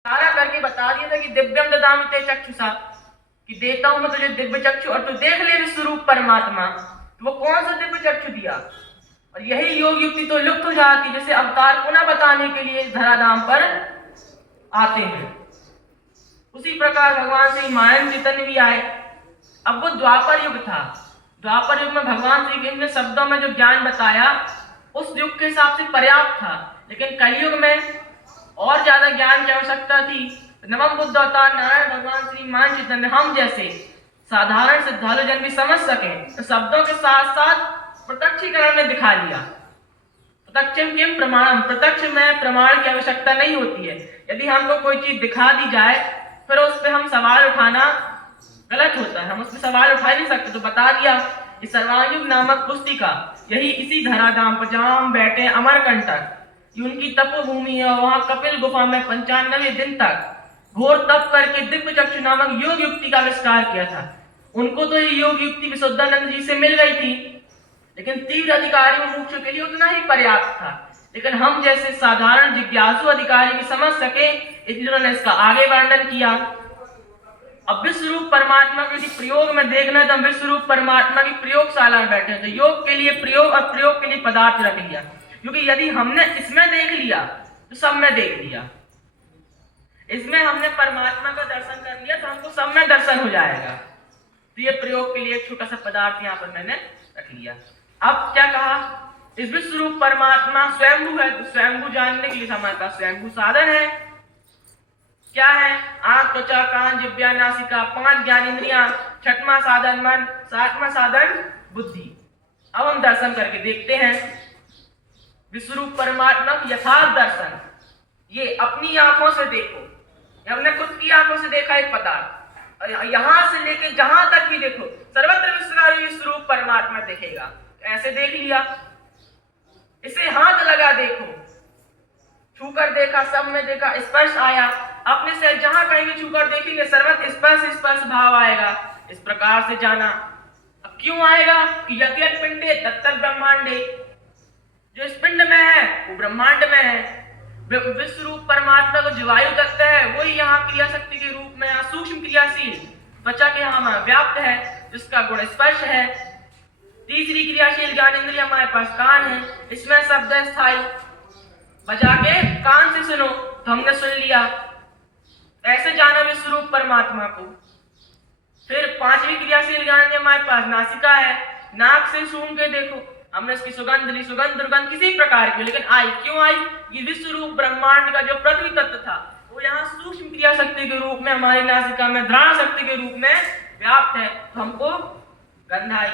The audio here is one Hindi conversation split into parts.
इशारा करके बता दिया था कि दिव्यम ददामि ते चक्षुषा, कि देता हूं मैं तुझे दिव्य चक्षु और तू देख ले विश्वरूप परमात्मा। तो वो कौन सा दिव्य चक्षु दिया? और यही योग युक्ति तो लुप्त हो जाती, जैसे अवतार पुनः बताने के लिए इस धराधाम पर आते हैं। उसी प्रकार भगवान श्री मायन चैतन्य भी आए। अब वो द्वापर युग था। द्वापर युग में भगवान श्री कृष्ण ने शब्दों में जो ज्ञान बताया उस युग के हिसाब से पर्याप्त था, लेकिन कलयुग में और ज्यादा ज्ञान की आवश्यकता थी। नवम बुद्ध अवतार नारायण भगवान श्री मान चैतन्य हम जैसे साधारण श्रद्धालु जन भी समझ सके तो शब्दों के साथ साथ प्रत्यक्षीकरण में दिखा दिया। प्रत्यक्षम किम प्रमाणम, प्रत्यक्ष में प्रमाण की आवश्यकता नहीं होती है। यदि हमको कोई चीज दिखा दी जाए फिर उस पर हम सवाल उठाना गलत होता है, हम उस पर सवाल उठा नहीं सकते। तो बता दिया कि सर्वायुग नामक पुस्तिका यही इसी धराधाम पर जहां हम बैठे अमरकंटक, उनकी तपोभूमि है। वहां कपिल गुफा में 95 दिन तक घोर तप करके दिव्य चक्षु नामक योग युक्ति का आविष्कार किया था। उनको तो ये योग युक्ति विशुद्धानंद जी से मिल गई थी, लेकिन तीव्र अधिकारी मुमुक्षु के लिए उतना ही पर्याप्त था। लेकिन हम जैसे साधारण जिज्ञासु अधिकारी भी समझ सके इसलिए उन्होंने इसका आगे वर्णन किया। अब विश्वरूप परमात्मा के प्रयोग में देखना तो हम विश्वरूप परमात्मा की प्रयोगशाला में बैठे तो योग के लिए प्रयोग और प्रयोग के लिए पदार्थ रख लिया, क्योंकि यदि हमने इसमें देख लिया तो सब में देख लिया। इसमें हमने परमात्मा का दर्शन कर लिया तो हमको सब में दर्शन हो जाएगा। तो ये प्रयोग के लिए एक छोटा सा पदार्थ यहाँ पर मैंने रख लिया। अब क्या कहा, इस विश्वरूप परमात्मा स्वयंभू है, तो स्वयंभू जानने के लिए हमारे पास स्वयंभू साधन है। क्या है? आंख, त्वचा, कान, जिह्वा, नासिका, 5 ज्ञानेंद्रियां, 6वां साधन मन, 7वां साधन बुद्धि। अब हम दर्शन करके देखते हैं विश्वरूप परमात्मा का यथार्थ दर्शन। ये अपनी आंखों से देखो, हमने खुद की आंखों से देखा एक पदार्थ, और यहां से लेके जहां तक भी देखो सर्वत्र विश्वकारी स्वरूप परमात्मा दिखेगा। ऐसे देख लिया, इसे हाथ लगा देखो, छूकर देखा, सब में देखा, स्पर्श आया, अपने से जहां कहीं भी छूकर देखेंगे सर्वत्र स्पर्श स्पर्श भाव आएगा। इस प्रकार से जाना। अब क्यों आएगा कि यत् यत् पिंडे तत् तत् ब्रह्मांडे, जो इस पिंड में है वो ब्रह्मांड में है। विश्वरूप परमात्मा को जो वायु तत्व है वही यहाँ क्रिया शक्ति के रूप में सूक्ष्म क्रियाशील त्वचा के यहाँ व्याप्त है, जिसका गुण स्पर्श है। तीसरी क्रियाशील ज्ञानेंद्रिय हमारे पास कान है, इसमें शब्द है स्थायी, बजा के कान से सुनो तो हमने सुन लिया। ऐसे जाना विश्वरूप परमात्मा को। फिर 5वीं क्रियाशील ज्ञानेंद्रिय हमारे पास नासिका है, नाक से सूंघ के देखो, हमने इसकी सुगंध ली, सुगंध दुर्गंध किसी प्रकार की, लेकिन आई क्यों आई? ये विश्वरूप ब्रह्मांड का जो पृथ्वी तत्व था वो यहाँ सूक्ष्म क्रिया शक्ति के रूप में हमारी नासिका में द्राण शक्ति के रूप में व्याप्त है, तो हमको गंध आई।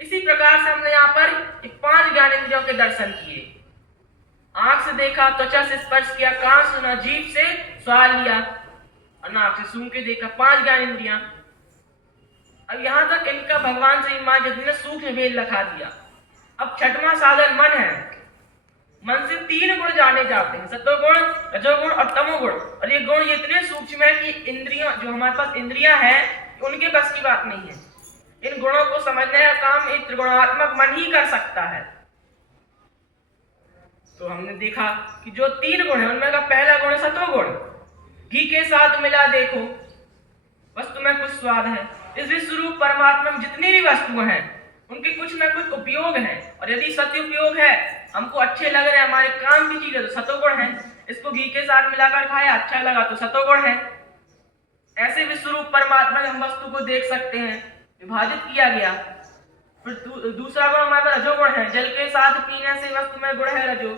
इसी प्रकार से हमने यहाँ पर 5 ज्ञानेंद्रियों के दर्शन किए। आंख से देखा, त्वचा से स्पर्श किया, कान सुना, जीभ से स्वाद लिया और नाक से सूंघ के देखा, 5 ज्ञानेंद्रियां। अब यहां तक इनका भगवान श्री मां ने सूक्ष्म भेद लखा दिया। अब 6वां साधन मन है। मन से 3 गुण जाने जाते हैं, सत्वगुण, रजोगुण और तमोगुण। और ये गुण इतने सूक्ष्म है कि इंद्रियां, जो हमारे पास इंद्रियां हैं, उनके बस की बात नहीं है। इन गुणों को समझने का काम एक त्रिगुणात्मक मन ही कर सकता है। तो हमने देखा कि जो 3 गुण है उनमें का पहला गुण है सत्वगुण। घी के साथ मिला देखो, वस्तु में कुछ स्वाद है। इस विश्वरूप परमात्मा में जितनी भी वस्तुएं हैं उनके कुछ न कुछ उपयोग है, और यदि सत्य उपयोग है, हमको अच्छे लग रहे हैं, हमारे काम की चीज है तो सत्वगुण है। इसको घी के साथ मिलाकर खाया, अच्छा लगा तो सत्वगुण है। ऐसे विश्वरूप परमात्मा में हम वस्तु को देख सकते हैं, विभाजित किया गया। फिर दूसरा गुण हमारे पास रजोगुण है, जल के साथ पीने से वस्तु में गुण है रजो।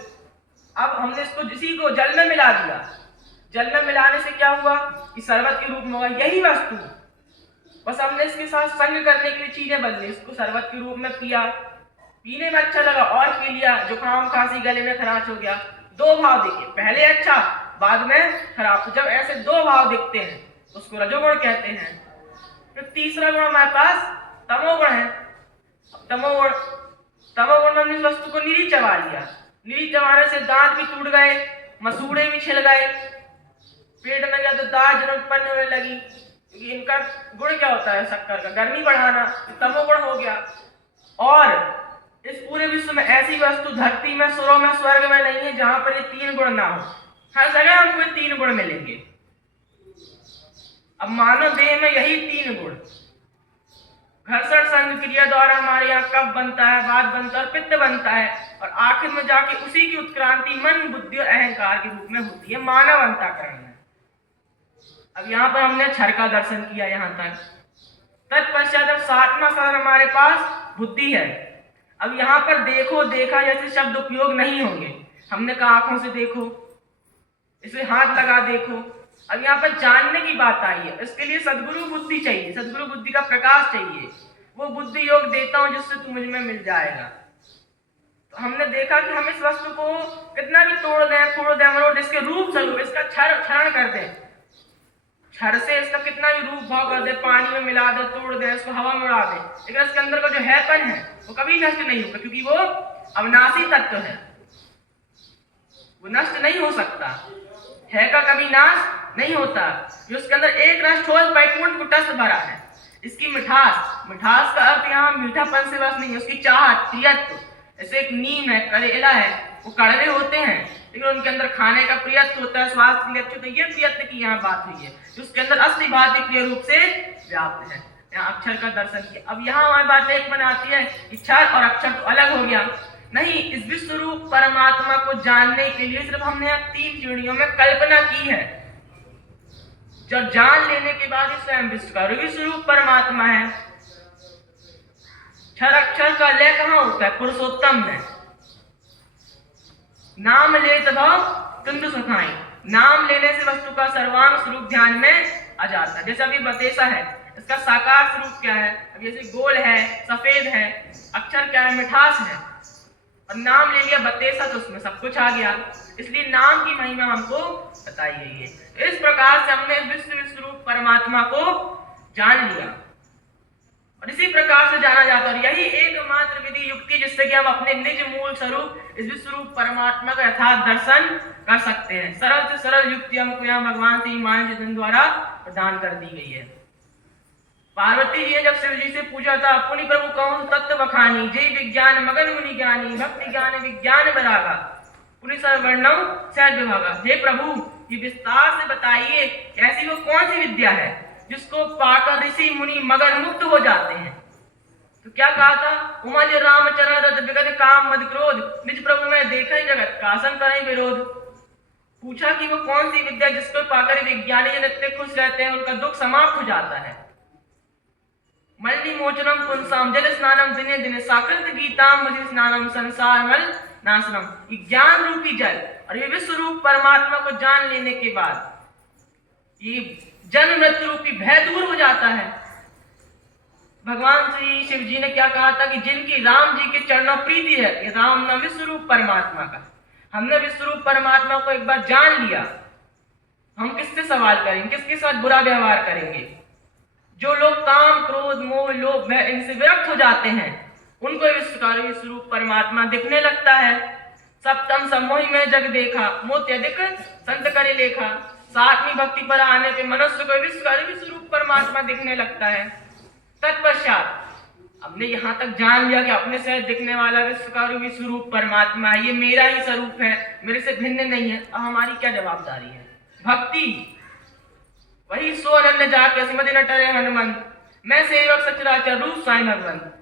अब हमने इसको जिसी को जल में मिला दिया, जल में मिलाने से क्या हुआ कि शरबत के रूप में होगा यही वस्तु, बस हमने इसके साथ संग करने के लिए चीजें बदली। इसको शरबत के रूप में पिया, पीने में अच्छा लगा और पी लिया, जुकाम खांसी गले में खराश हो गया। 2 भाव दिखे, पहले अच्छा बाद में खराब। तो जब ऐसे 2 भाव दिखते हैं उसको रजोगुण कहते हैं। फिर तीसरा गुण हमारे पास तमोगुण है। तमोगुण में हमने वस्तु को निरी चबा लिया, निरी चबाने से दांत भी टूट गए, मसूड़े भी छिल गए, पेट में गया तो दाद उत्पन्न होने लगी। क्योंकि इनका गुण क्या होता है शक्कर का, गर्मी बढ़ाना, तमोगुण हो गया। और इस पूरे विश्व में ऐसी वस्तु धरती में, सुरों में, स्वर्ग में नहीं है जहां पर ये 3 गुण ना हो। हर जगह हमको ये 3 गुण मिलेंगे। अब मानव देह में यही 3 गुण घर्षण संग क्रिया द्वारा हमारे यहाँ कफ बनता है, वात बनता है और पित्त बनता है, और आखिर में जाके उसी की उत्क्रांति मन, बुद्धि और अहंकार के रूप में होती है मानव अंतःकरण में। अब यहाँ पर हमने क्षर का दर्शन किया यहाँ तक। तत्पश्चात अब 7वां स्तर हमारे पास बुद्धि है। अब यहाँ पर देखो, देखा जैसे शब्द उपयोग नहीं होंगे। हमने कहा आंखों से देखो, इसलिए हाथ लगा देखो। अब यहाँ पर जानने की बात आई है, इसके लिए सद्गुरु बुद्धि चाहिए, सद्गुरु बुद्धि का प्रकाश चाहिए। वो बुद्धि योग देता हूं जिससे तू मुझ में मिल जाएगा। तो हमने देखा कि हम इस वस्तु को कितना भी तोड़ दें, फोड़ दें, मरोड़, इसके रूप स्वरूप इसका क्षरण कर दें, क्षर से इसका कितना भी रूप भाव कर दे, पानी में मिला दे, तोड़ दे, इसको हवा में उड़ा दे, लेकिन इसके अंदर का जो हैपन है वो कभी नष्ट नहीं होगा, क्योंकि वो अविनाशी तत्व है, वो नष्ट नहीं हो सकता। है का कभी नाश नहीं होता। जो उसके अंदर एक रस ठोस वैकुंठ कुटस्थ भरा है। इसकी मिठास, मिठास का अर्थ यहाँ मीठापन से बस नहीं है, उसकी चाहत, प्रियत्व। ऐसे एक नीम है, करेला है, वो कड़वे होते हैं लेकिन उनके अंदर खाने का प्रियत्व होता है, स्वास्थ्य के लिए अच्छे होते हैं। ये प्रियत्व की यहाँ बात हुई है, जो उसके अंदर असली बात प्रिय रूप से व्याप्त है। यहाँ अक्षर का दर्शन किया। अब यहाँ हमारी बात एक बनाती है कि क्षर और अक्षर तो अलग हो गया। नहीं, इस विश्व रूप परमात्मा को जानने के लिए सिर्फ हमने यहाँ 3 श्रेणियों में कल्पना की है। जब जान लेने के बाद ही स्वयं विश्व रूप परमात्मा है। क्षर अक्षर का लय कहाँ होता है? पुरुषोत्तम में। नाम ले भाव तुंद सुखाई, नाम लेने से वस्तु का सर्वांग स्वरूप ध्यान में आ जाता है। जैसे अभी बतेसा है, इसका साकार स्वरूप क्या है? अब जैसे गोल है, सफेद है, अक्षर क्या है? मिठास है, और नाम ले लिया बतेसा तो उसमें सब कुछ आ गया। इसलिए नाम की महिमा हमको बताई गई है। इस प्रकार से हमने विश्व रूप परमात्मा को जान लिया, और इसी प्रकार से जाना जाता है। और यही एकमात्र विधि युक्ति जिससे कि हम अपने निज मूल स्वरूप इस विश्व रूप परमात्मा का यथार्थ दर्शन कर सकते हैं। सरल से सरल युक्ति हमको यहाँ भगवान श्री मान जी द्वारा प्रदान कर दी गई है। पार्वती जी ने जब शिव जी से पूछा था, पुनि प्रभु कौन तत्व बखानी, जय विज्ञान मगन मुनि ज्ञानी, भक्ति ज्ञान विज्ञान बरागा, पुनि सर्वर्णव सहज विभागा। हे प्रभु, ये विस्तार से बताइए ऐसी वो कौन सी विद्या है जिसको पाकर ऋषि मुनि मगन मुक्त हो जाते हैं। तो क्या कहा था? उमज रामचरण रथ विगत काम मद क्रोध, निज प्रभु में देखे जगत कासन करें विरोध। पूछा कि वो कौन सी विद्या जिसको पाकर विज्ञानी जन इतने खुश रहते हैं, उनका दुख समाप्त हो जाता है। मलि मोचनम पुंसाम जल स्नानम दिने दिने साकृत गीताम मधि स्नानम संसार मल नाशनम। ज्ञान रूपी जल और ये विश्व रूप परमात्मा को जान लेने के बाद ये जन्म मृत्यु रूपी भय दूर हो जाता है। भगवान श्री शिव जी ने क्या कहा था कि जिनकी राम जी के चरणों प्रीति है, ये राम नाम विश्व रूप परमात्मा का। हमने विश्व रूप परमात्मा को एक बार जान लिया, हम किससे सवाल करेंगे, किसके साथ बुरा व्यवहार करेंगे? जो लोग काम क्रोध मोह लोभ भय इनसे विरक्त हो जाते हैं, उनको विश्वकारी स्वरूप परमात्मा दिखने लगता है। सप्तम सम्मोहि में जग देखा, मोत्य अधिक संत करे लेखा। 7वीं भक्ति पर आने पे मनुष्य को विश्वकारी स्वरूप परमात्मा दिखने लगता है। तत्पश्चात हमने यहाँ तक जान लिया कि अपने से दिखने वाला विश्वकारी स्वरूप परमात्मा है, ये मेरा ही स्वरूप है, मेरे से भिन्न नहीं है। अब हमारी क्या जवाबदारी है? भक्ति। वही सो अनन्य जाके सिमति न टरे हनुमंत, मैं सेवक सचराचर रूप साई भगवंत।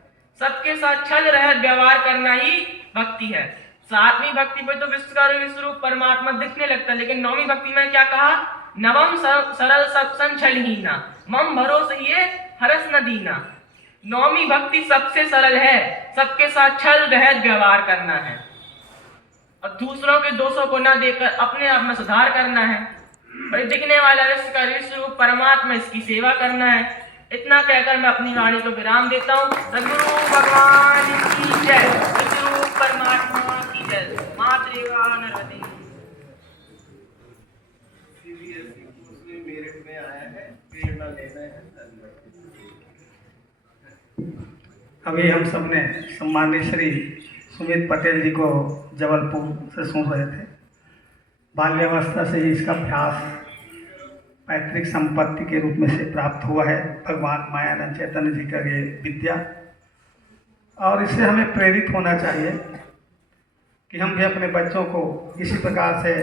सबके साथ छल रह व्यवहार करना ही भक्ति है। 7वीं भक्ति पे तो विश्वकारी स्वरूप परमात्मा दिखने लगता है, लेकिन 9वीं भक्ति में क्या कहा? नवम सरल सत्संग छलहीना, मम भरोसे ये हरस न दीना। 9वीं भक्ति सबसे सरल है, सबके साथ छल रह व्यवहार करना है, और दूसरों के दोषों को न देकर अपने आप में सुधार करना है, और दिखने वाला विश्वकारी स्वरूप परमात्मा इसकी सेवा करना है। इतना कहकर मैं अपनी वाणी को विराम देता हूँ। सद्गुरु भगवान की जय, विश्व परमात्मा की जय। मातृका नरवती मेरठ में आया है, प्रेरणा लेना है। अभी हम सबने सम्माननीय श्री सुमित पटेल जी को जबलपुर से सुन रहे थे। बाल्यावस्था से ही इसका अभ्यास पैतृक संपत्ति के रूप में से प्राप्त हुआ है, भगवान मायानंद चैतन्य जी का ये विद्या। और इससे हमें प्रेरित होना चाहिए कि हम भी अपने बच्चों को इसी प्रकार से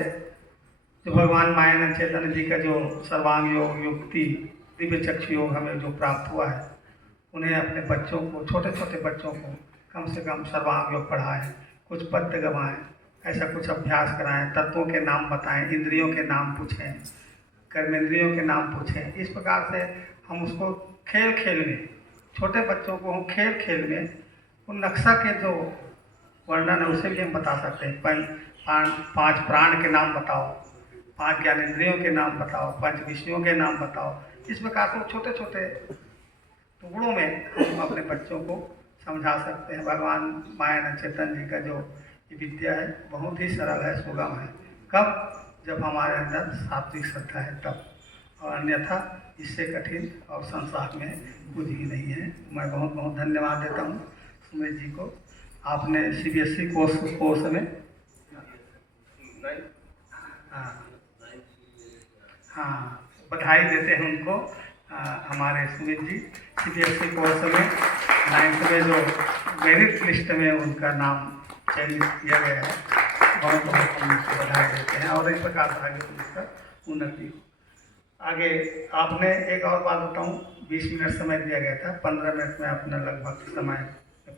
जो भगवान मायानंद चैतन्य जी का जो सर्वांग योग युक्ति दिव्य चक्षु योग हमें जो प्राप्त हुआ है, उन्हें अपने बच्चों को, छोटे छोटे बच्चों को कम से कम सर्वांग योग पढ़ाएं, कुछ पद्य गवाएं, ऐसा कुछ अभ्यास कराएं, तत्वों के नाम बताएं, इंद्रियों के नाम पूछें, कर्मेंद्रियों के नाम पूछें। इस प्रकार से हम उसको खेल खेल में, छोटे बच्चों को हम खेल खेल में उन नक्शा के जो वर्णन है उसे भी हम बता सकते हैं। पांच प्राण के नाम बताओ, 5 ज्ञानेंद्रियों के नाम बताओ, 5 विषयों के नाम बताओ। इस प्रकार से छोटे छोटे टुकड़ों में हम अपने बच्चों को समझा सकते हैं। भगवान मायानंद चैतन्य जी का जो ये विद्या है बहुत ही सरल है, सुगम है। कब? जब हमारे अंदर सात्विक श्रद्धा है तब, और अन्यथा इससे कठिन और संसार में कुछ ही नहीं है। मैं बहुत बहुत धन्यवाद देता हूँ सुमित जी को। आपने CBSE कोर्स में हाँ बधाई देते हैं उनको। हमारे सुमित जी CBSE कोर्स में 9th में जो मेरिट लिस्ट में उनका नाम चयनित किया गया है, बहुत बहुत हम उसको बधाई देते हैं और इस प्रकार से आगे उसका उन्नति हो। आगे आपने एक और बात बताऊं, 20 मिनट समय दिया गया था, 15 मिनट में अपना लगभग समय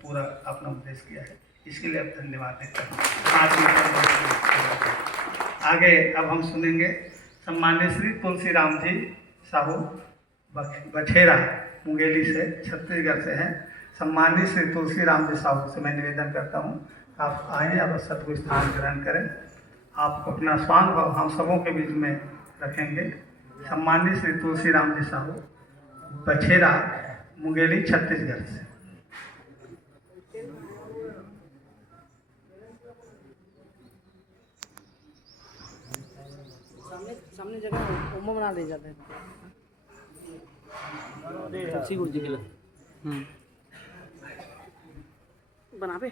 पूरा अपना उपदेश किया है, इसके लिए अब धन्यवाद देता हूँ। आगे अब हम सुनेंगे सम्मान्य श्री तुलसीराम जी साहू बछेरा मुंगेली से, छत्तीसगढ़ से हैं। सम्मानित श्री तुलसीराम जी साहू से मैं निवेदन करता हूँ आप आएँ, आप सदगुरु स्थान ग्रहण करें। आप अपना स्वानुभव हम सबों के बीच में रखेंगे। सम्मानित श्री तुलसीराम जी साहू बछेरा मुंगेली छत्तीसगढ़ से। सामने जगह ओमो बना ले जाते हैं बना पे